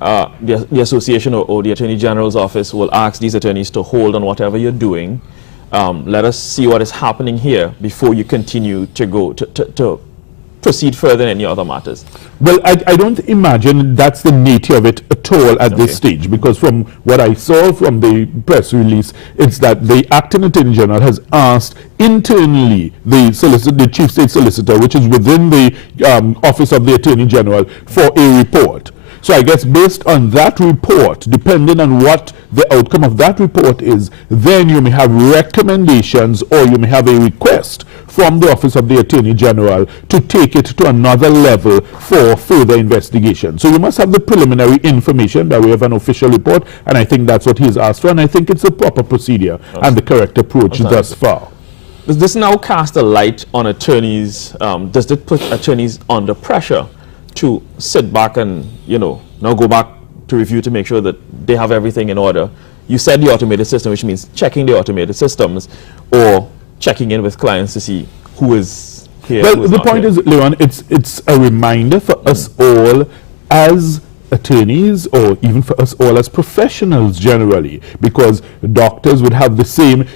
the association or the Attorney General's office will ask these attorneys to hold on whatever you're doing. Let us see what is happening here before you continue to go to proceed further in any other matters. Well, I don't imagine that's the nature of it at all at this stage, because from what I saw from the press release, it's that the acting Attorney General has asked internally the Chief State Solicitor, which is within the Office of the Attorney General, for a report. So I guess based on that report, depending on what the outcome of that report is, then you may have recommendations or you may have a request from the Office of the Attorney General to take it to another level for further investigation. So you must have the preliminary information by way of an official report, and I think that's what he's asked for, and I think it's a proper procedure and the correct approach thus far. Does this now cast a light on attorneys? Does it put attorneys under pressure to sit back and, now go back to review to make sure that they have everything in order? You said the automated system, which means checking the automated systems or checking in with clients to see who is here. Well, the point is, Leon, it's a reminder for us all as attorneys, or even for us all as professionals generally, because doctors would have the same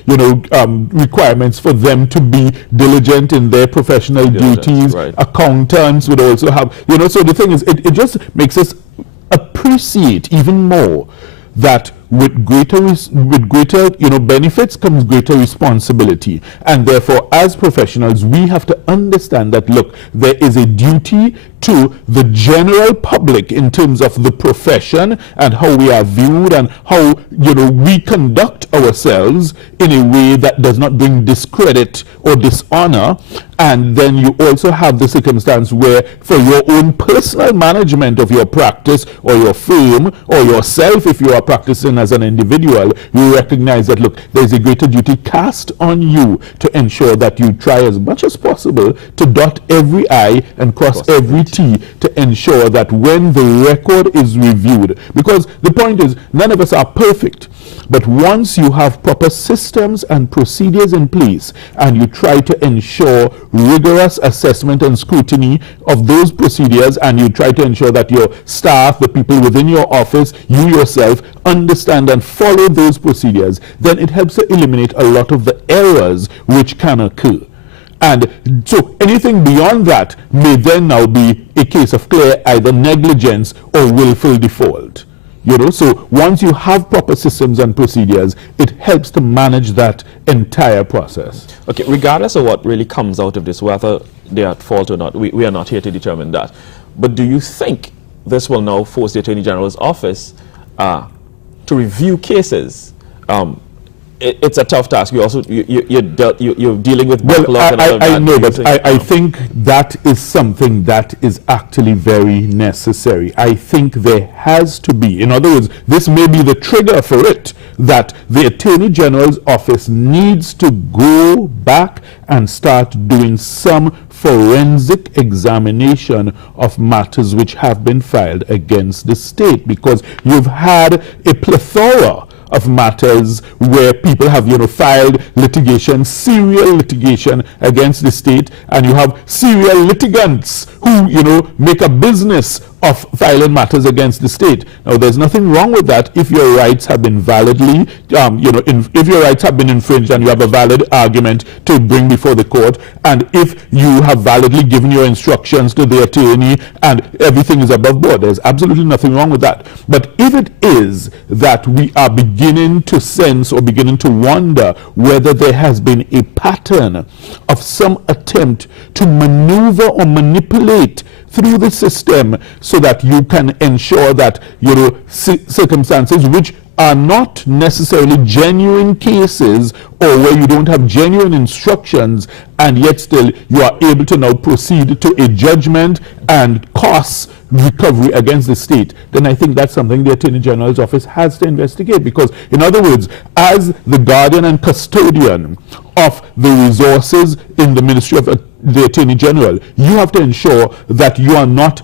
requirements for them to be diligent in their professional duties. Right. Accountants would also have, so the thing is, it just makes us appreciate even more that with greater benefits comes greater responsibility, and therefore as professionals we have to understand that, look, there is a duty to the general public in terms of the profession and how we are viewed and how we conduct ourselves in a way that does not bring discredit or dishonor. And then you also have the circumstance where, for your own personal management of your practice or your firm or yourself, if you are practicing as an individual, you recognize that, look, there's a greater duty cast on you to ensure that you try as much as possible to dot every I and cross every T to ensure that when the record is reviewed, because the point is, none of us are perfect, but once you have proper systems and procedures in place and you try to ensure rigorous assessment and scrutiny of those procedures, and you try to ensure that your staff, the people within your office, you yourself, understand and follow those procedures, then it helps to eliminate a lot of the errors which can occur. And so anything beyond that may then now be a case of clear either negligence or willful default. So once you have proper systems and procedures, it helps to manage that entire process. Okay, regardless of what really comes out of this, whether they are at fault or not, we are not here to determine that. But do you think this will now force the Attorney General's office to review cases? It's a tough task. You're dealing with backlog. I know, but I think that is something that is actually very necessary. I think there has to be, in other words, this may be the trigger for it, that the Attorney General's office needs to go back and start doing some forensic examination of matters which have been filed against the state, because you've had a plethora of matters where people have, filed litigation, serial litigation against the state, and you have serial litigants who, make a business of filing matters against the state. Now, there's nothing wrong with that if your rights have been validly, if your rights have been infringed and you have a valid argument to bring before the court, and if you have validly given your instructions to the attorney and everything is above board, there's absolutely nothing wrong with that. But if it is that we are beginning to sense or beginning to wonder whether there has been a pattern of some attempt to maneuver or manipulate through the system so that you can ensure that circumstances which are not necessarily genuine cases, or where you don't have genuine instructions, and yet still you are able to now proceed to a judgment and costs recovery against the state, then I think that's something the Attorney General's office has to investigate. Because, in other words, as the guardian and custodian of the resources in the Ministry of the Attorney General, you have to ensure that you are not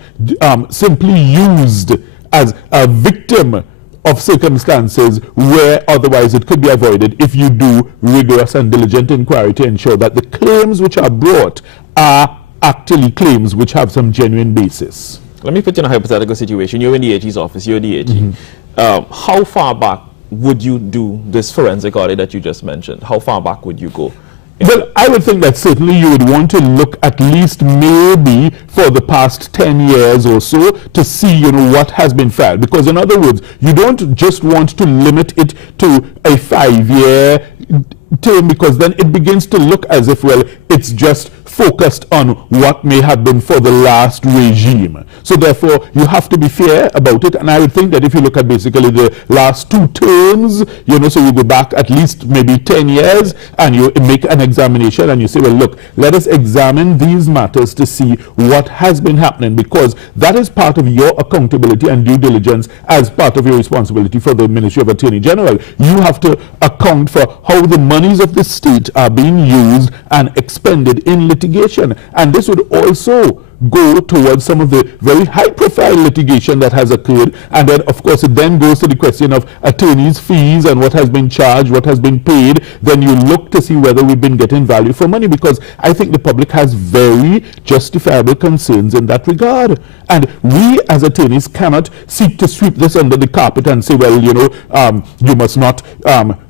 simply used as a victim of circumstances where otherwise it could be avoided if you do rigorous and diligent inquiry to ensure that the claims which are brought are actually claims which have some genuine basis. Let me put you in a hypothetical situation. You're in the AG's office, you're the AG. How far back would you do this forensic audit that you just mentioned? How far back would you go? Well, I would think that certainly you would want to look at least maybe for the past 10 years or so to see, you know, what has been filed. Because in other words, you don't just want to limit it to a 5-year term, because then it begins to look as if, well, it's just focused on what may have been for the last regime. So therefore, you have to be fair about it. And I would think that if you look at basically the last 2 terms, you know, so you go back at least maybe 10 years and you make an examination and you say, well, look, let us examine these matters to see what has been happening, because that is part of your accountability and due diligence as part of your responsibility for the Ministry of Attorney General. You have to account for how the monies of the state are being used and expended in litigation. And this would also go towards some of the very high profile litigation that has occurred. And then of course it then goes to the question of attorneys' fees and what has been charged, what has been paid. Then you look to see whether we've been getting value for money, because I think the public has very justifiable concerns in that regard. And we as attorneys cannot seek to sweep this under the carpet and say, well, you know, you must not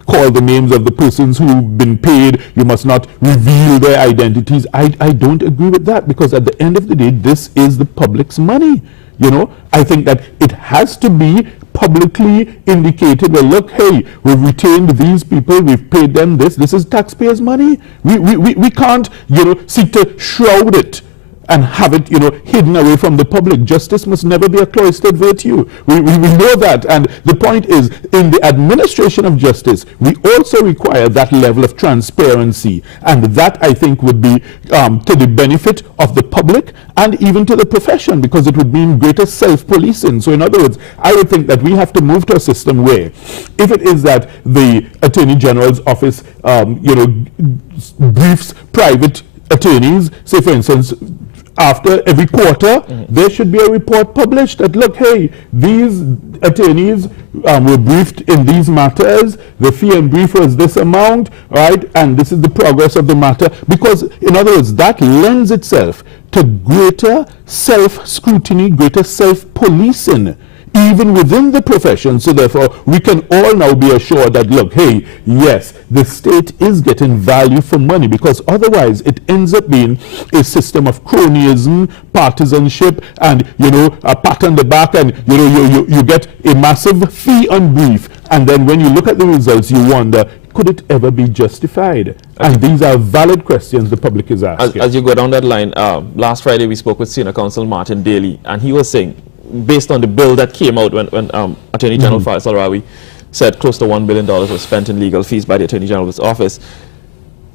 call the names of the persons who've been paid, you must not reveal their identities. I don't agree with that, because at the end of the day, this is the public's money. You know, I think that it has to be publicly indicated, well, look, hey, we've retained these people, we've paid them this is taxpayers' money. We can't, you know, seek to shroud it and have it, you know, hidden away from the public. Justice must never be a cloistered virtue. We know that. And the point is, in the administration of justice, we also require that level of transparency. And that, I think, would be to the benefit of the public and even to the profession, because it would mean greater self-policing. So in other words, I would think that we have to move to a system where, if it is that the Attorney General's office, you know, briefs private attorneys, say for instance, after every quarter, there should be a report published that, look, hey, these attorneys were briefed in these matters, the fee and brief was this amount, right, and this is the progress of the matter. Because, in other words, that lends itself to greater self-scrutiny, greater self-policing, even within the profession. So therefore, we can all now be assured that, look, hey, yes, the state is getting value for money, because otherwise it ends up being a system of cronyism, partisanship, and, you know, a pat on the back, and, you know, you get a massive fee on brief, and then when you look at the results, you wonder, could it ever be justified? And these are valid questions the public is asking. As you go down that line, last Friday we spoke with Senior Counsel Martin Daly, and he was saying, based on the bill that came out when Attorney General Faisal Rawi said close to $1 billion was spent in legal fees by the Attorney General's office,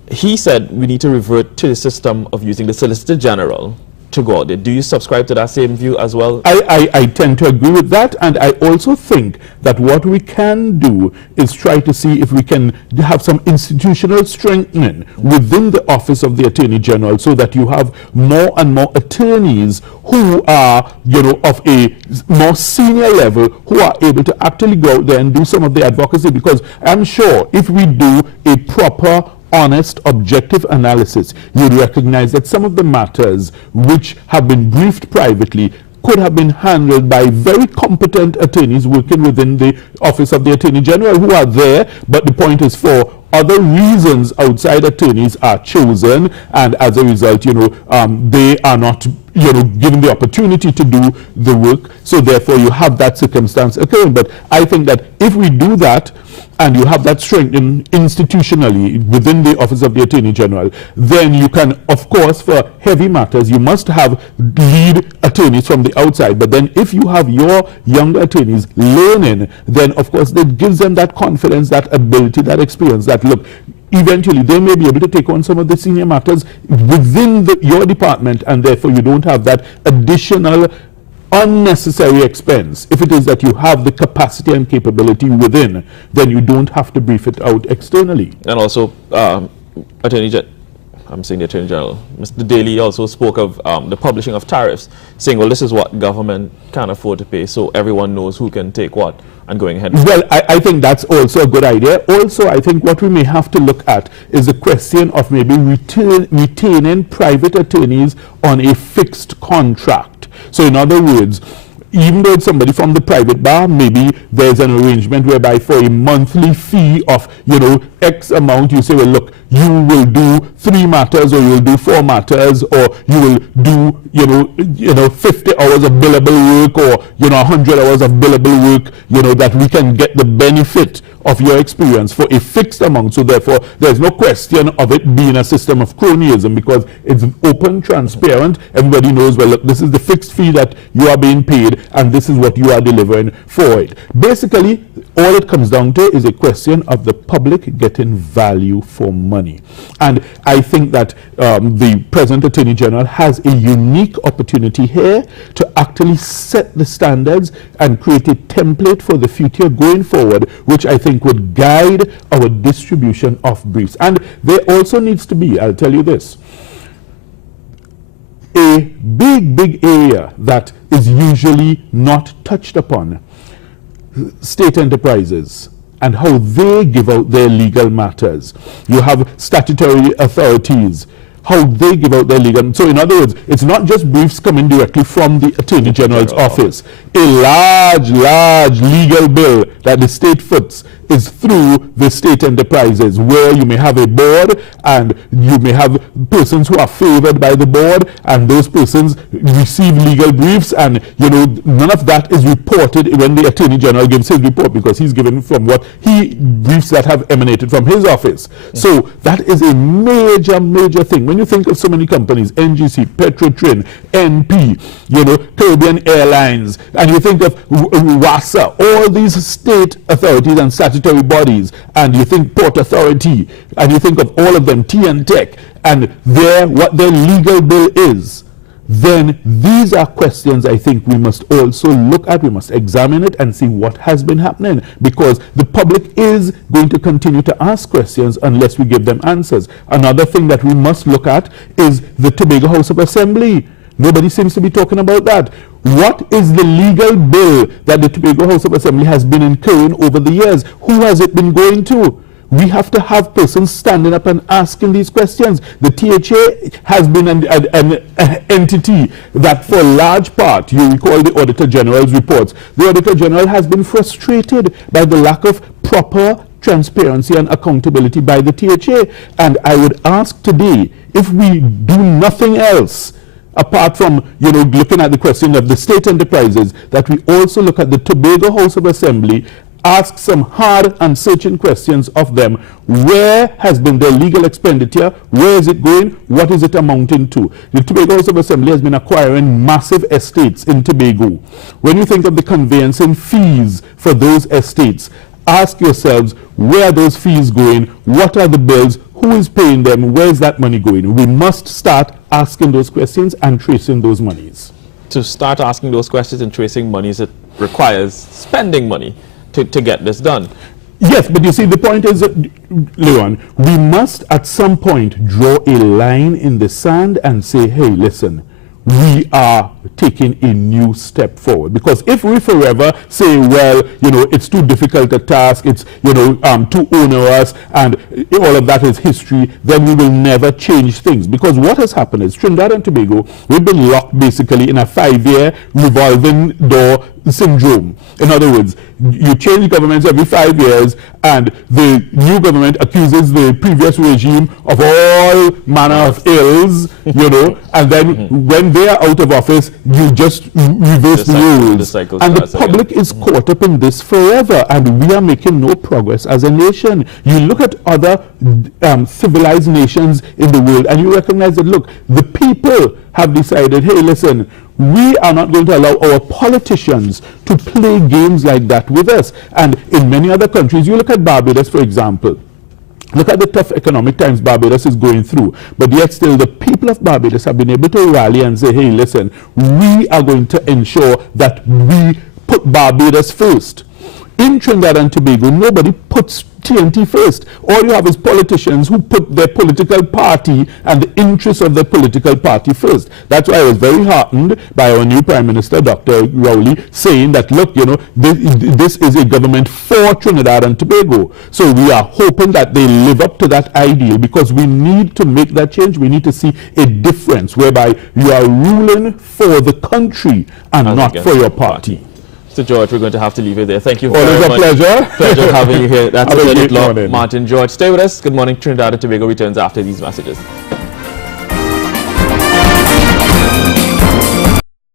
he said we need to revert to the system of using the Solicitor General to go out there. Do you subscribe to that same view as well? I tend to agree with that, and I also think that what we can do is try to see if we can have some institutional strengthening within the office of the Attorney General, so that you have more and more attorneys who are, you know, of a more senior level, who are able to actually go out there and do some of the advocacy. Because I'm sure if we do a proper, honest, objective analysis, you'd recognize that some of the matters which have been briefed privately could have been handled by very competent attorneys working within the office of the Attorney General, who are there, but the point is, for other reasons outside attorneys are chosen, and as a result, you know, they are not, you know, given the opportunity to do the work. So therefore you have that circumstance occurring. But I think that if we do that, and you have that strengthened institutionally within the office of the Attorney General, then you can, of course, for heavy matters, you must have lead attorneys from the outside. But then if you have your younger attorneys learning, then of course that gives them that confidence, that ability, that experience, that, look, eventually they may be able to take on some of the senior matters within your department, and therefore you don't have that additional unnecessary expense. If it is that you have the capacity and capability within, then you don't have to brief it out externally. And also, I'm saying the Attorney General, Mr. Daly also spoke of the publishing of tariffs, saying, well, this is what government can afford to pay, so everyone knows who can take what, and going ahead. Well, I think that's also a good idea. Also, I think what we may have to look at is the question of maybe retaining private attorneys on a fixed contract, So in other words, even though it's somebody from the private bar, maybe there's an arrangement whereby for a monthly fee of, X amount, you say, well, look, you will do 3 matters, or you will do 4 matters, or you will do, 50 hours of billable work, or, 100 hours of billable work, that we can get the benefit of your experience for a fixed amount. So therefore, there's no question of it being a system of cronyism, because it's open, transparent. Everybody knows, well, look, this is the fixed fee that you are being paid, and this is what you are delivering for it. Basically, all it comes down to is a question of the public getting value for money. And I think that the present Attorney General has a unique opportunity here to actually set the standards and create a template for the future going forward, which I think would guide our distribution of briefs. And there also needs to be, I'll tell you this, a big area that is usually not touched upon: state enterprises and how they give out their legal matters. You have statutory authorities, how they give out their legal. So in other words, it's not just briefs coming directly from the Attorney General's office. A large legal bill that the state foots is through the state enterprises, where you may have a board and you may have persons who are favored by the board, and those persons receive legal briefs, and none of that is reported when the Attorney General gives his report, because he's given from what briefs that have emanated from his office. So that is a major thing. When you think of so many companies, NGC, Petrotrin, NP, Caribbean Airlines, and you think of WASA, all these state authorities and statutory bodies, and you think Port Authority, and you think of all of them, TN Tech, and what their legal bill is, then these are questions I think we must also look at. We must examine it and see what has been happening, because the public is going to continue to ask questions unless we give them answers. Another thing that we must look at is the Tobago House of Assembly. Nobody seems to be talking about that. What is the legal bill that the Tobago House of Assembly has been incurring over the years? Who has it been going to? We have to have persons standing up and asking these questions. The THA has been an entity that, for a large part, you recall the Auditor General's reports, the Auditor General has been frustrated by the lack of proper transparency and accountability by the THA. And I would ask today, if we do nothing else, apart from looking at the question of the state enterprises, that we also look at the Tobago House of Assembly, ask some hard and searching questions of them. Where has been their legal expenditure? Where is it going? What is it amounting to? The Tobago House of Assembly has been acquiring massive estates in Tobago. When you think of the conveyancing fees for those estates, ask yourselves, where are those fees going? What are the bills? Who is paying them? Where is that money going? We must start asking those questions and tracing those monies. To start asking those questions and tracing monies, it requires spending money to get this done. Yes, but you see, the point is, Leon, we must at some point draw a line in the sand and say, hey, listen, we are taking a new step forward. Because if we forever say, well, it's too difficult a task, it's, too onerous, and all of that is history, then we will never change things. Because what has happened is, Trinidad and Tobago, we've been locked basically in a 5-year revolving door syndrome. In other words, you change governments every 5 years, and the new government accuses the previous regime of all manner of ills, and then when they are out of office, you just reverse the rules. And the public is caught up in this forever, and we are making no progress as a nation. You look at other civilized nations in the world, and you recognize that, look, the people have decided, hey, listen, we are not going to allow our politicians to play games like that with us. And in many other countries, you look at Barbados, for example. Look at the tough economic times Barbados is going through. But yet still, the people of Barbados have been able to rally and say, hey, listen, we are going to ensure that we put Barbados first. in Trinidad and Tobago, nobody puts TNT first. All you have is politicians who put their political party and the interests of the political party first. That's why I was very heartened by our new Prime Minister, Dr. Rowley, saying that, look, you know, this is a government for Trinidad and Tobago. So we are hoping that they live up to that ideal, because we need to make that change. We need to see a difference whereby you are ruling for the country and not for your party. Mr. George, we're going to have to leave it there. Thank you Always very a much. pleasure. Pleasure having you here. That's Have a Attorney great at Law morning. Martin George. Stay with us. Good Morning Trinidad and Tobago returns after these messages.